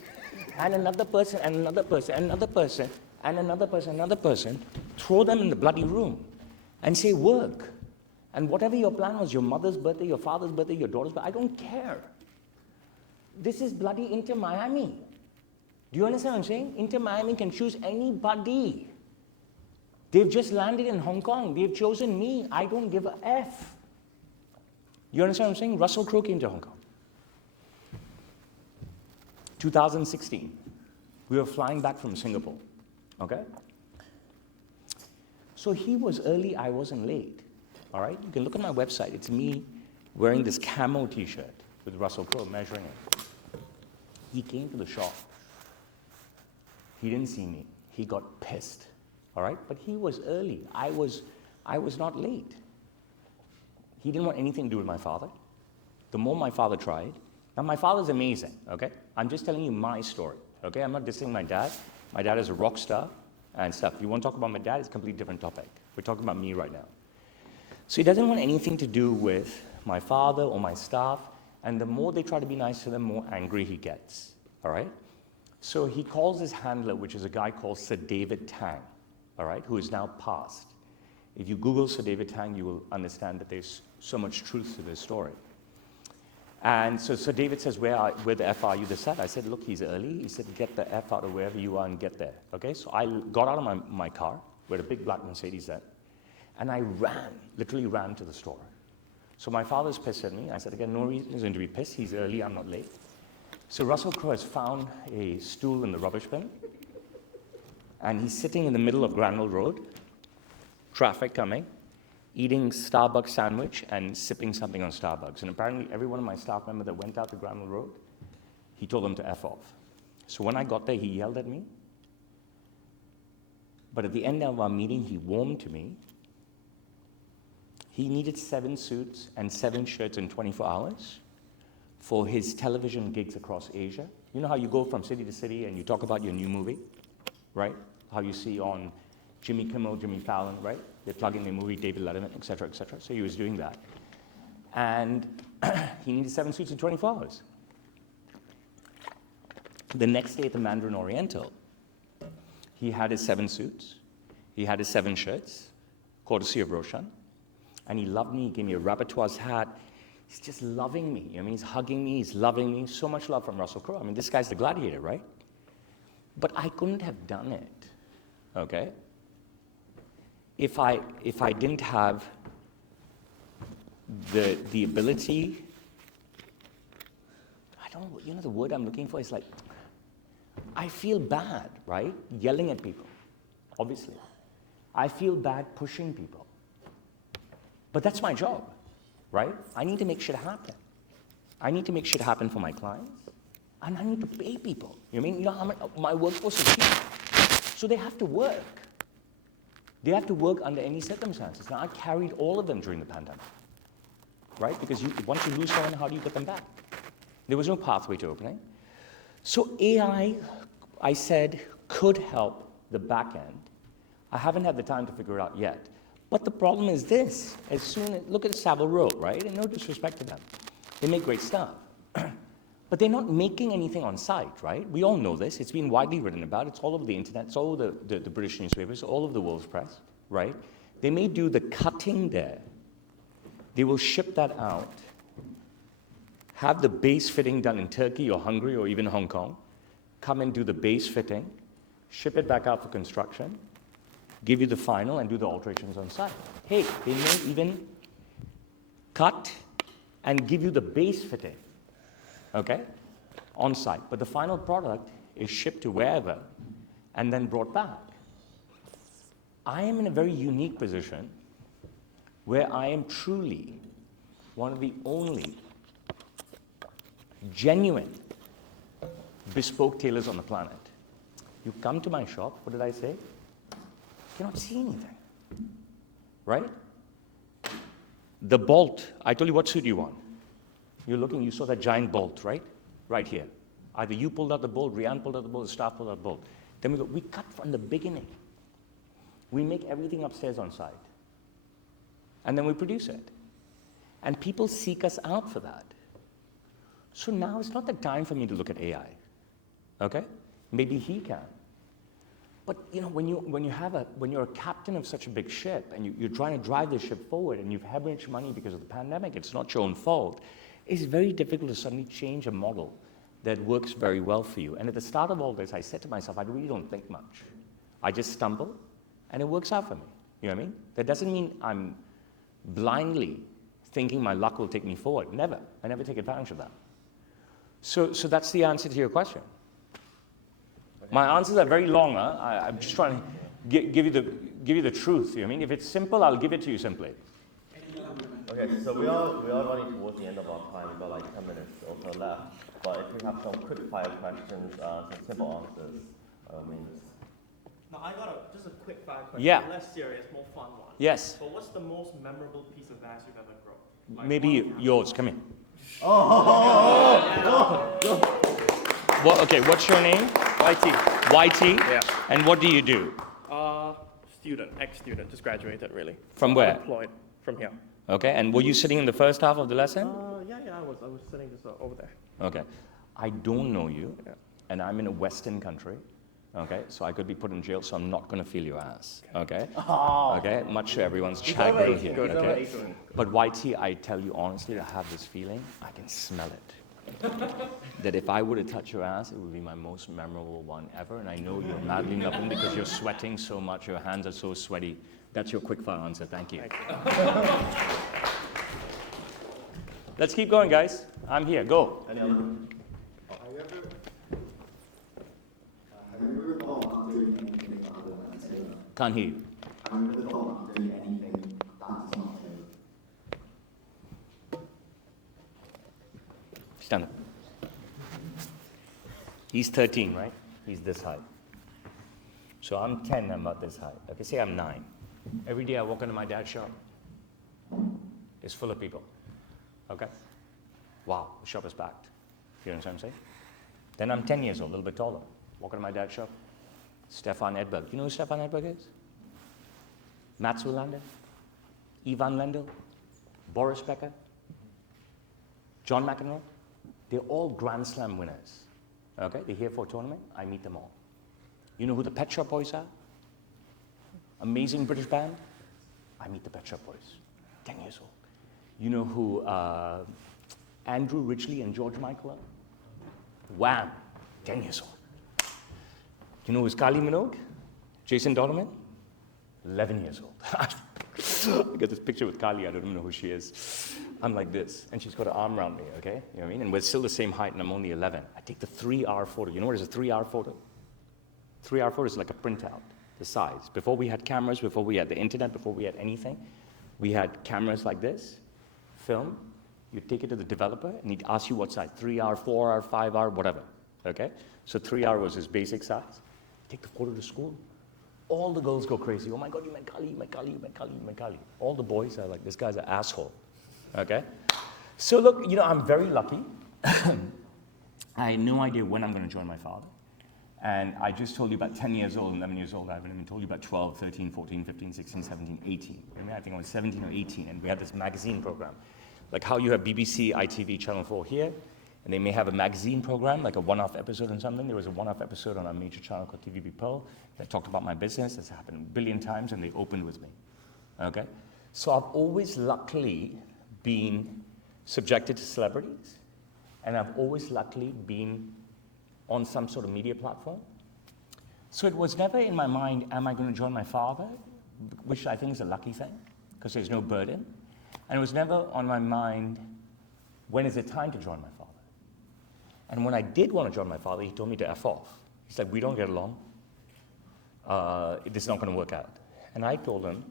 And another person, and another person, and another person, and another person, another person, throw them in the bloody room and say, work. And whatever your plan was, your mother's birthday, your father's birthday, your daughter's birthday, I don't care. This is bloody Inter Miami. Do you understand what I'm saying? Inter Miami can choose anybody. They've just landed in Hong Kong. They've chosen me. I don't give a F. You understand what I'm saying? Russell Crowe came to Hong Kong. 2016. We were flying back from Singapore. Okay? So he was early, I wasn't late. All right? You can look at my website. It's me wearing this camo t-shirt with Russell Crowe measuring it. He came to the shop. He didn't see me. He got pissed. All right? But he was early. I was not late. He didn't want anything to do with my father. The more my father tried, now my father's amazing, okay? I'm just telling you my story, okay? I'm not dissing my dad. My dad is a rock star and stuff. If you want to talk about my dad, it's a completely different topic. We're talking about me right now. So he doesn't want anything to do with my father or my staff, and the more they try to be nice to them, the more angry he gets, all right? So he calls his handler, which is a guy called Sir David Tang, all right, who is now passed. If you Google Sir David Tang, you will understand that there's so much truth to this story. And so Sir David says, where the F are you this at? I said, look, he's early. He said, get the F out of wherever you are and get there. Okay, so I got out of my car, with a big black Mercedes there, and I literally ran to the store. So my father's pissed at me. I said, again, no reason to be pissed. He's early, I'm not late. So Russell Crowe has found a stool in the rubbish bin, and he's sitting in the middle of Granville Road, traffic coming, eating Starbucks sandwich and sipping something on Starbucks. And apparently every one of my staff members that went out to Granville Road, he told them to F off. So when I got there, he yelled at me. But at the end of our meeting, he warmed to me. He needed 7 suits and 7 shirts in 24 hours for his television gigs across Asia. You know how you go from city to city and you talk about your new movie, right? How you see on Jimmy Kimmel, Jimmy Fallon, right? They're plugging their movie, David Letterman, et cetera, et cetera. So he was doing that. And he needed 7 suits in 24 hours. The next day at the Mandarin Oriental, he had his 7 suits, he had his 7 shirts, courtesy of Roshan, and he loved me, he gave me a Rabbitoire's hat. He's just loving me. I mean, he's hugging me, he's loving me. So much love from Russell Crowe. I mean, this guy's the gladiator, right? But I couldn't have done it, okay, if I didn't have the ability, the word I'm looking for is like, I feel bad, right? Yelling at people, obviously. I feel bad pushing people. But that's my job, right? I need to make shit happen. I need to make shit happen for my clients. And I need to pay people. You know how much my workforce is cheap. So they have to work. They have to work under any circumstances. Now, I carried all of them during the pandemic, right? Because once you lose someone, how do you get them back? There was no pathway to opening. So AI, I said, could help the back end. I haven't had the time to figure it out yet. But the problem is this. Look at Savile Row, right? And no disrespect to them. They make great stuff. But they're not making anything on site, right? We all know this. It's been widely written about. It's all over the internet. It's all over the British newspapers, all over the world's press, right? They may do the cutting there. They will ship that out, have the base fitting done in Turkey or Hungary or even Hong Kong, come and do the base fitting, ship it back out for construction, give you the final and do the alterations on site. Hey, they may even cut and give you the base fitting, okay, on site. But the final product is shipped to wherever and then brought back. I am in a very unique position where I am truly one of the only genuine bespoke tailors on the planet. You come to my shop, what did I say? You cannot see anything, right? The bolt, I told you what suit you want. You're looking, you saw that giant bolt, right? Right here. Either you pulled out the bolt, Rian pulled out the bolt, the staff pulled out the bolt. Then we cut from the beginning. We make everything upstairs on site. And then we produce it. And people seek us out for that. So now it's not the time for me to look at AI, okay? Maybe he can. But when you're a captain of such a big ship and you're trying to drive the ship forward and you've hemorrhaged money because of the pandemic, it's not your own fault. It's very difficult to suddenly change a model that works very well for you. And at the start of all this, I said to myself, I really don't think much. I just stumble, and it works out for me. You know what I mean? That doesn't mean I'm blindly thinking my luck will take me forward. Never. I never take advantage of that. So that's the answer to your question. My answers are very long. I'm just trying to give you the truth. You know what I mean? If it's simple, I'll give it to you simply. Okay, so we are running towards the end of our time. We've got like 10 minutes or so left. But if you have some quick fire questions, some simple answers, No, I got just a quick fire question. Yeah. Less serious, more fun one. Yes. But what's the most memorable piece of ass you've ever grown? Like Maybe yours. Come here. Okay, what's your name? YT. Yeah. And what do you do? Ex-student, just graduated really. From where? Employed from here. Okay, and were you sitting in the first half of the lesson? Yeah, I was sitting just over there. Okay. I don't know you, Yeah. and I'm in a Western country, okay? So I could be put in jail, so I'm not going to feel your ass, okay? Okay, much to everyone's chagrin here, okay? But YT, I tell you honestly, I have this feeling, I can smell it. That if I were to touch your ass, it would be my most memorable one ever, and I know you're madly in love with me because you're sweating so much, your hands are so sweaty. That's your quick fire answer, thank you. Let's keep going, guys. I'm here, go. any other? Have you ever thought about doing anything other than tailor? Can't hear you. Have you ever thought about doing anything that is not tailor? Stand up. He's 13, right? He's this high. So I'm 10, I'm about this height. Okay, say I'm 9. Every day I walk into my dad's shop. It's full of people. Okay? Wow, the shop is packed. You know what I'm saying? Then I'm 10 years old, a little bit taller. Walk into my dad's shop. Stefan Edberg. You know who Stefan Edberg is? Mats Wilander, Ivan Lendl, Boris Becker, John McEnroe. They're all Grand Slam winners. Okay? They're here for a tournament. I meet them all. You know who the Pet Shop Boys are? Amazing British band. I meet the Pet Shop Boys. 10 years old. You know who Andrew Ridgeley and George Michael are? Wham! 10 years old. You know who's Kylie Minogue? Jason Donovan? 11 years old. I get this picture with Kylie, I don't even know who she is. I'm like this, and she's got her arm around me, okay? You know what I mean? And we're still the same height, and I'm only 11. I take the 3-hour photo. You know what is a 3-hour photo? 3-hour photo is like a printout, the size. Before we had cameras, before we had the internet, before we had anything, we had cameras like this, film. You'd take it to the developer, and he'd ask you what size, 3-hour, 4-hour, 5-hour, whatever, okay? So 3-hour was his basic size. Take the photo to school. All the girls go crazy. Oh my God, you met Kali, you met Kali, you met Kali, you met Kali. All the boys are like, this guy's an asshole. Okay? So look, you know, I'm very lucky. I had no idea when I'm going to join my father. And I just told you about 10 years old, 11 years old. I haven't even told you about 12, 13, 14, 15, 16, 17, 18. I mean, I think I was 17 or 18, and we had this magazine program. Like how you have BBC, ITV, Channel 4 here, and they may have a magazine program, like a one-off episode or something. There was a one-off episode on a major channel called TVB Pearl that talked about my business. That's happened a billion times, and they opened with me. Okay? So I've always luckily been subjected to celebrities, and I've always luckily been on some sort of media platform. So it was never in my mind, am I going to join my father? Which I think is a lucky thing, because there's no burden. And it was never on my mind, when is it time to join my father? And when I did want to join my father, he told me to F off. He said, we don't get along. This is not going to work out. And I told him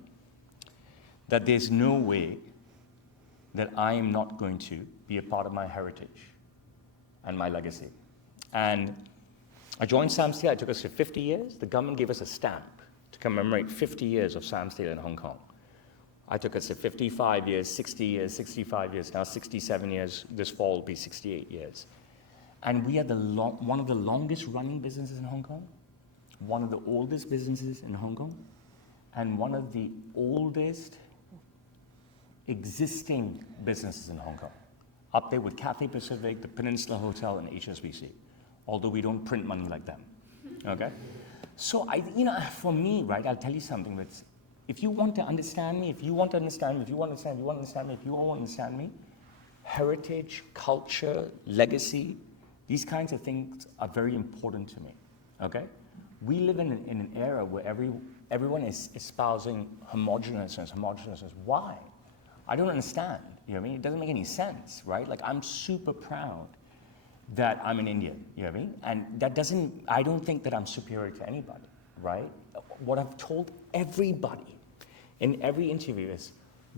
that there's no way that I am not going to be a part of my heritage and my legacy. And I joined SAMSTEEL. It took us to 50 years. The government gave us a stamp to commemorate 50 years of SAMSTEEL in Hong Kong. I took us to 55 years, 60 years, 65 years, now 67 years. This fall will be 68 years. And we are one of the longest running businesses in Hong Kong, one of the oldest businesses in Hong Kong, and one of the oldest existing businesses in Hong Kong. Up there with Cathay Pacific, the Peninsula Hotel, and HSBC, although we don't print money like them, okay? So, for me, right, I'll tell you something that's, if you want to understand me, if you want to understand me, if you want to understand me, if you want to understand me, if you all want to understand me, heritage, culture, legacy, these kinds of things are very important to me, okay? We live in an era where everyone is espousing homogeneousness. Why? I don't understand, you know what I mean? It doesn't make any sense, right? Like, I'm super proud that I'm an Indian, you know what I mean? And that doesn't, I don't think that I'm superior to anybody, right? What I've told everybody in every interview is,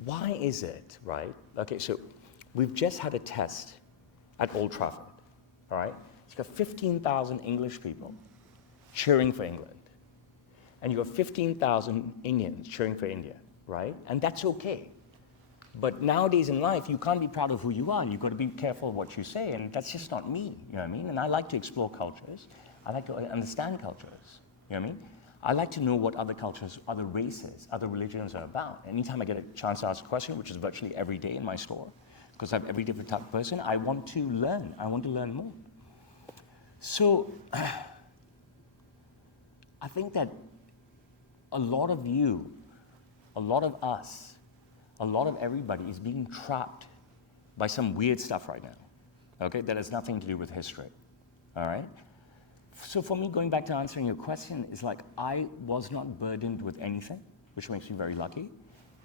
why is it, right? Okay, so we've just had a test at Old Trafford, all right? It's got 15,000 English people cheering for England. And you've got 15,000 Indians cheering for India, right? And that's okay. But nowadays in life, you can't be proud of who you are. You've got to be careful of what you say, and that's just not me, you know what I mean? And I like to explore cultures. I like to understand cultures, you know what I mean? I like to know what other cultures, other races, other religions are about. Anytime I get a chance to ask a question, which is virtually every day in my store, because I have every different type of person, I want to learn. I want to learn more. So, I think that a lot of you, a lot of us, a lot of everybody is being trapped by some weird stuff right now, okay, that has nothing to do with history, all right? So for me, going back to answering your question, is like, I was not burdened with anything, which makes me very lucky.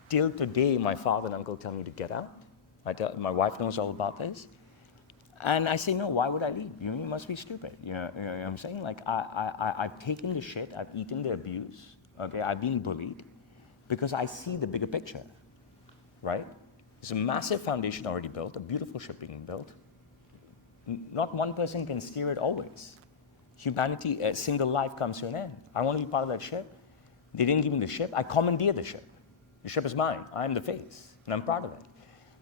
Till today, my father and uncle tell me to get out. My wife knows all about this. And I say, no, why would I leave? You must be stupid. You know what I'm saying? Like, I've taken the shit, I've eaten the abuse, okay? I've been bullied because I see the bigger picture, right? There's a massive foundation already built, a beautiful ship being built. Not one person can steer it always. Humanity, a single life comes to an end. I want to be part of that ship. They didn't give me the ship. I commandeered the ship. The ship is mine. I am the face, and I'm proud of it.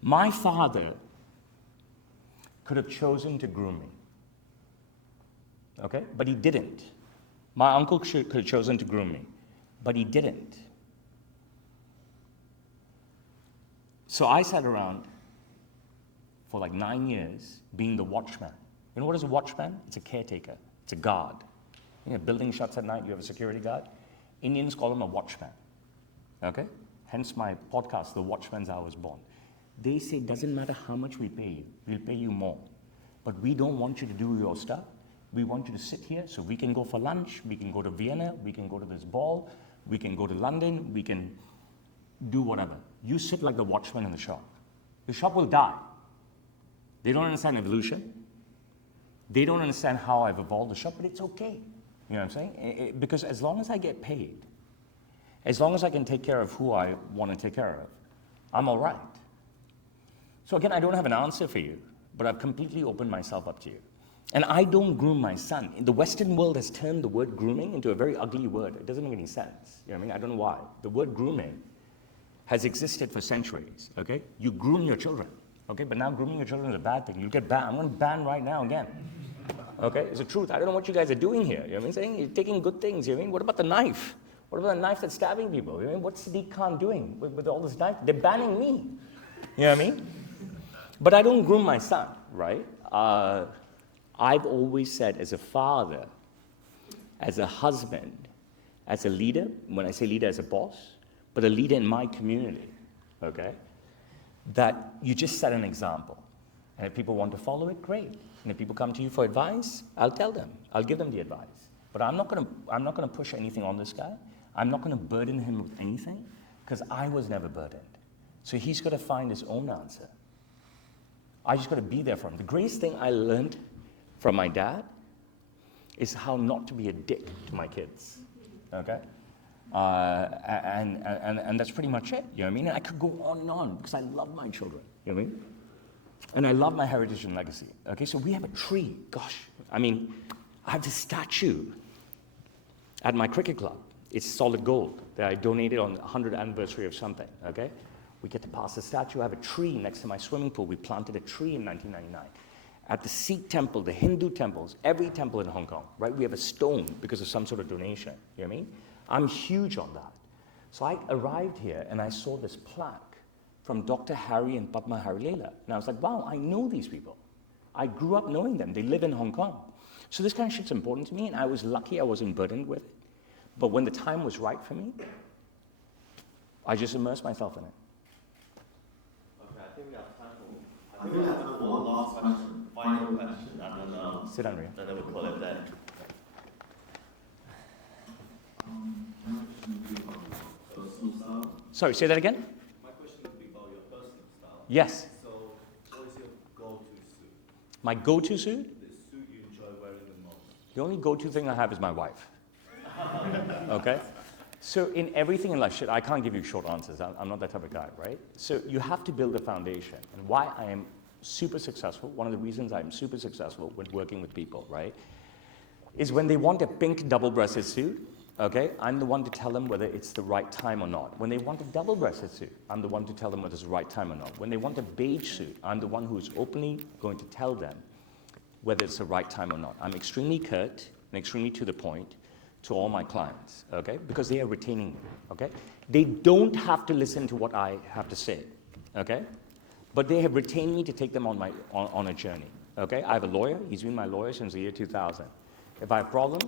My father could have chosen to groom me, okay? But he didn't. My uncle could have chosen to groom me, but he didn't. So I sat around for like 9 years being the watchman. You know what is a watchman? It's a caretaker. It's a guard. You know, building shuts at night, you have a security guard. Indians call him a watchman, okay? Hence my podcast, The Watchman's Hour Was Born. They say, doesn't matter how much we pay you, we'll pay you more. But we don't want you to do your stuff. We want you to sit here so we can go for lunch, we can go to Vienna, we can go to this ball, we can go to London, we can do whatever. You sit like the watchman in the shop. The shop will die. They don't understand evolution. They don't understand how I've evolved the shop, but it's okay. You know what I'm saying? Because as long as I get paid, as long as I can take care of who I want to take care of, I'm all right. So again, I don't have an answer for you, but I've completely opened myself up to you. And I don't groom my son. The Western world has turned the word grooming into a very ugly word. It doesn't make any sense. You know what I mean? I don't know why. The word grooming has existed for centuries, okay? You groom your children, okay? But now grooming your children is a bad thing. You get banned. I'm going to ban right now again. Okay? It's the truth. I don't know what you guys are doing here. You know what I'm saying? You're taking good things. You know what I mean? What about the knife? What about the knife that's stabbing people? You know what I mean? What's Sadiq Khan doing with all this knife? They're banning me. You know what I mean? But I don't groom my son, right? I've always said as a father, as a husband, as a leader, when I say leader as a boss, but a leader in my community, okay, that you just set an example. And if people want to follow it, great. And if people come to you for advice, I'll tell them. I'll give them the advice. But I'm not gonna push anything on this guy. I'm not gonna burden him with anything, because I was never burdened. So he's got to find his own answer. I just got to be there for him. The greatest thing I learned from my dad is how not to be a dick to my kids, okay? And that's pretty much it, you know what I mean? And I could go on because I love my children, you know what I mean? And I love my heritage and legacy, okay? So we have a tree, gosh, I mean, I have this statue at my cricket club. It's solid gold that I donated on the 100th anniversary of something, okay? We get to pass the statue. I have a tree next to my swimming pool. We planted a tree in 1999. At the Sikh temple, the Hindu temples, every temple in Hong Kong, right? We have a stone because of some sort of donation, you know what I mean? I'm huge on that. So I arrived here and I saw this plaque from Dr. Harry and Padma Harilela. And I was like, wow, I know these people. I grew up knowing them. They live in Hong Kong. So this kind of shit's important to me, and I was lucky I wasn't burdened with it. But when the time was right for me, I just immersed myself in it. I think we have time for one last question, final question, and then Sit down, Ria. and then we'll call it there. Sorry, say that again? My question would be about your personal style. Yes. So, what is your go-to suit? My go-to suit? The suit you enjoy wearing the most? The only go-to thing I have is my wife. Okay? So in everything in life, shit, I can't give you short answers. I'm not that type of guy, right? So you have to build a foundation. And why I am super successful, one of the reasons I'm super successful when working with people, right, is when they want a pink double-breasted suit, okay, I'm the one to tell them whether it's the right time or not. When they want a double-breasted suit, I'm the one to tell them whether it's the right time or not. When they want a beige suit, I'm the one who's openly going to tell them whether it's the right time or not. I'm extremely curt and extremely to the point to all my clients, okay? Because they are retaining me, okay? They don't have to listen to what I have to say, okay? But they have retained me to take them on a journey, okay? I have a lawyer. He's been my lawyer since the year 2000. If I have a problem,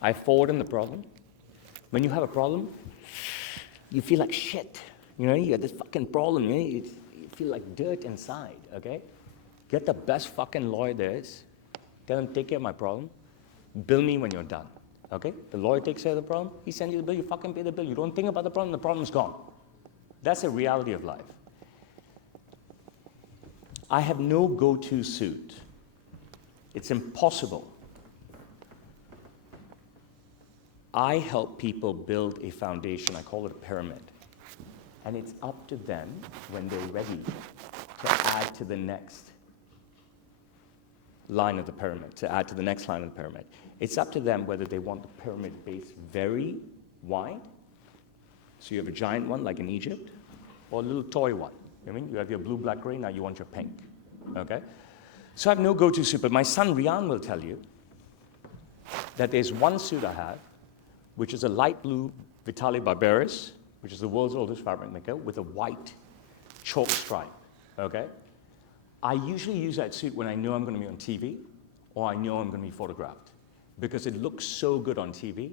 I forward him the problem. When you have a problem, you feel like shit. You know, you got this fucking problem. You feel like dirt inside, okay? Get the best fucking lawyer there is. Tell him, take care of my problem. Bill me when you're done. Okay? The lawyer takes care of the problem, he sends you the bill, you fucking pay the bill. You don't think about the problem's gone. That's the reality of life. I have no go-to suit. It's impossible. I help people build a foundation. I call it a pyramid. And it's up to them, when they're ready, to add to the next line of the pyramid, to add to the next line of the pyramid. It's up to them whether they want the pyramid base very wide, so you have a giant one like in Egypt, or a little toy one. You know what I mean? You have your blue, black, gray, now you want your pink, okay? So I have no go-to suit, but my son Rian will tell you that there's one suit I have, which is a light blue Vitale Barberis, which is the world's oldest fabric maker, with a white chalk stripe, okay? I usually use that suit when I know I'm going to be on TV or I know I'm going to be photographed because it looks so good on TV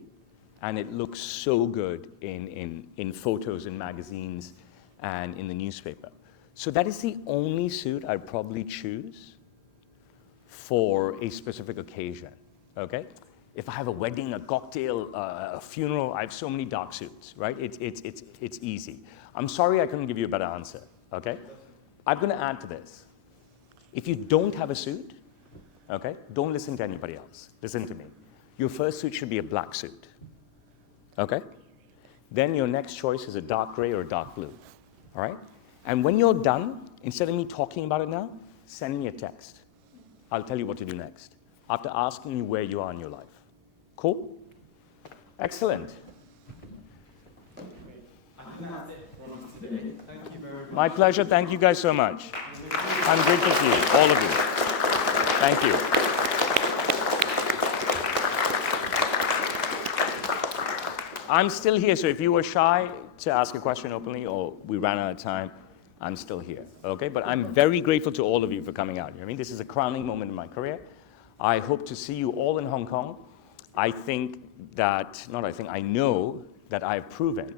and it looks so good in photos in magazines and in the newspaper. So that is the only suit I'd probably choose for a specific occasion, okay? If I have a wedding, a cocktail, a funeral, I have so many dark suits, right? It's easy. I'm sorry I couldn't give you a better answer, okay? I'm going to add to this. If you don't have a suit, okay, don't listen to anybody else. Listen to me. Your first suit should be a black suit, okay? Then your next choice is a dark gray or a dark blue, all right? And when you're done, instead of me talking about it now, send me a text. I'll tell you what to do next, after asking you where you are in your life. Cool? Excellent. I think that's it from us today. Thank you very much. My pleasure. Thank you guys so much. I'm grateful to you, all of you. Thank you. I'm still here, so if you were shy to ask a question openly or we ran out of time, I'm still here, okay? But I'm very grateful to all of you for coming out. You know what I mean? This is a crowning moment in my career. I hope to see you all in Hong Kong. I know that I've proven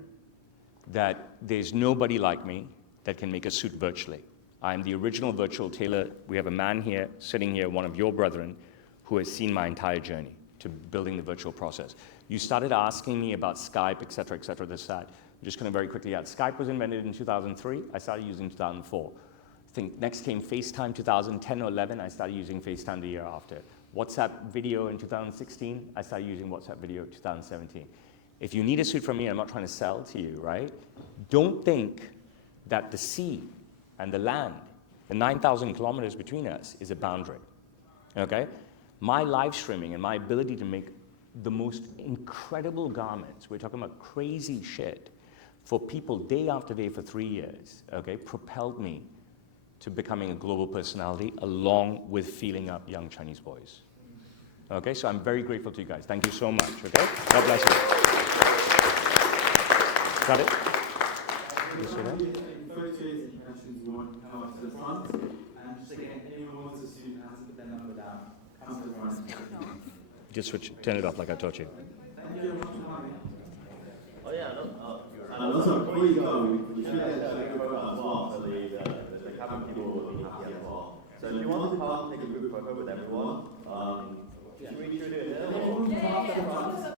that there's nobody like me that can make a suit virtually. I'm the original virtual tailor. We have a man here, sitting here, one of your brethren, who has seen my entire journey to building the virtual process. You started asking me about Skype, et cetera, this, that. I'm just going to very quickly add. Skype was invented in 2003. I started using 2004. I think next came FaceTime 2010 or 11. I started using FaceTime the year after. WhatsApp video in 2016. I started using WhatsApp video 2017. If you need a suit from me, I'm not trying to sell to you, right? Don't think that the sea and the land, the 9,000 kilometers between us, is a boundary, okay? My live streaming and my ability to make the most incredible garments, we're talking about crazy shit, for people day after day for 3 years, okay, propelled me to becoming a global personality along with feeling up young Chinese boys. Okay, so I'm very grateful to you guys. Thank you so much, okay? God bless you. Got it? You see that? Photos and questions you want to come up to the front. And just again, anyone wants a suit and has to put their number down, come to the front. Just switch, turn it off like I taught you. Thank you very much for coming. Oh yeah, and also before you go, you should get a group photo as well, so the cabin people will be happy as well. So if you want to come take a group photo with everyone,